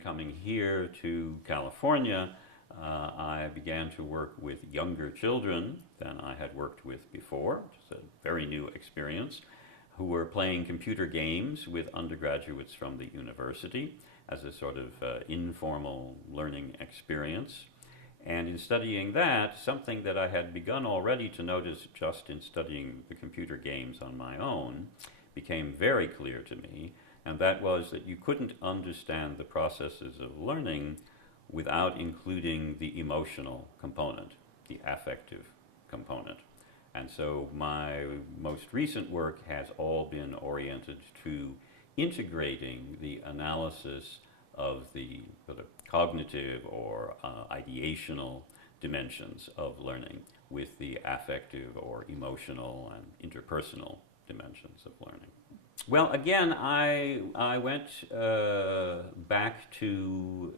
and coming here to California, I began to work with younger children than I had worked with before, which is a very new experience, who were playing computer games with undergraduates from the university as a sort of informal learning experience. And in studying that, something that I had begun already to notice just in studying the computer games on my own became very clear to me, and that was that you couldn't understand the processes of learning without including the emotional component, the affective component. And so my most recent work has all been oriented to integrating the analysis of the sort of cognitive or ideational dimensions of learning with the affective or emotional and interpersonal dimensions of learning. Well, again, I went back to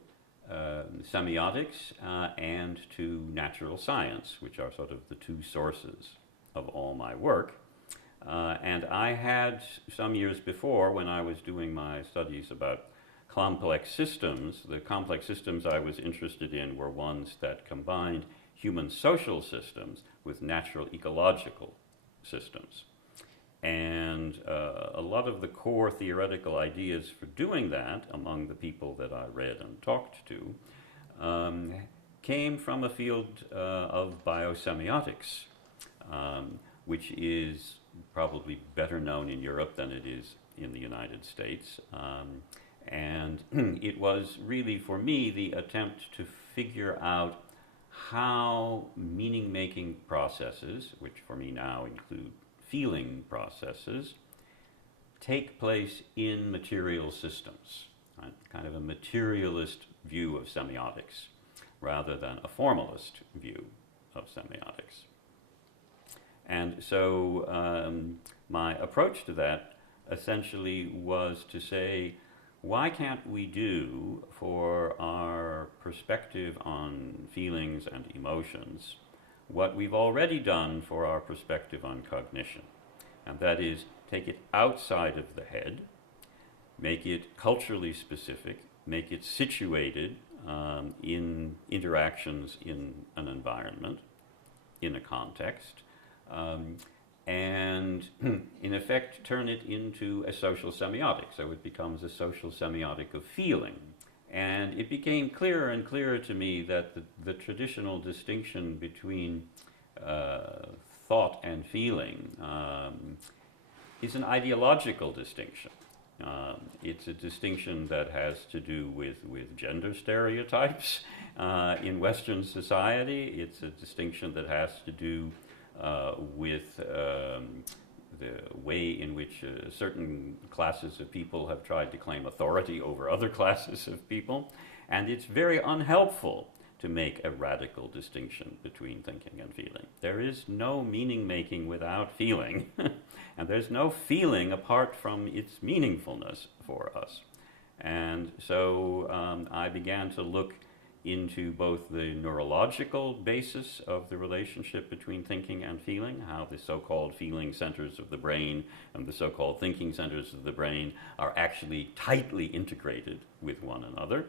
semiotics and to natural science, which are sort of the two sources of all my work. And I had some years before, when I was doing my studies about complex systems, the complex systems I was interested in were ones that combined human social systems with natural ecological systems. And a lot of the core theoretical ideas for doing that, among the people that I read and talked to, came from a field of biosemiotics, which is probably better known in Europe than it is in the United States. And it was really, for me, the attempt to figure out how meaning-making processes, which for me now include feeling processes, take place in material systems, right? Kind of a materialist view of semiotics rather than a formalist view of semiotics. And so my approach to that essentially was to say, why can't we do for our perspective on feelings and emotions what we've already done for our perspective on cognition? And that is, take it outside of the head, make it culturally specific, make it situated in interactions in an environment, in a context, and in effect turn it into a social semiotic. So it becomes a social semiotic of feeling. And it became clearer and clearer to me that the traditional distinction between thought and feeling is an ideological distinction. It's a distinction that has to do with gender stereotypes in Western society. It's a distinction that has to do with the way in which certain classes of people have tried to claim authority over other classes of people. And it's very unhelpful to make a radical distinction between thinking and feeling. There is no meaning-making without feeling, and there's no feeling apart from its meaningfulness for us. And so I began to look into both the neurological basis of the relationship between thinking and feeling, how the so-called feeling centers of the brain and the so-called thinking centers of the brain are actually tightly integrated with one another.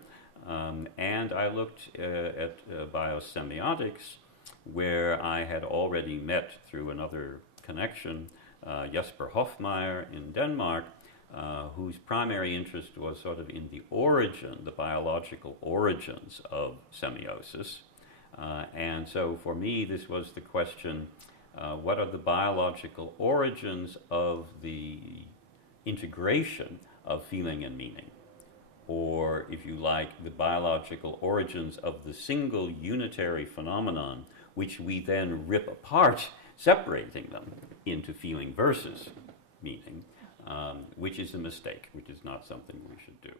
And I looked at biosemiotics, where I had already met through another connection Jesper Hofmeyr in Denmark, whose primary interest was sort of in the origin, the biological origins of semiosis. And so for me, this was the question, what are the biological origins of the integration of feeling and meaning? Or, if you like, the biological origins of the single unitary phenomenon, which we then rip apart, separating them into feeling versus meaning. Which is a mistake, which is not something we should do.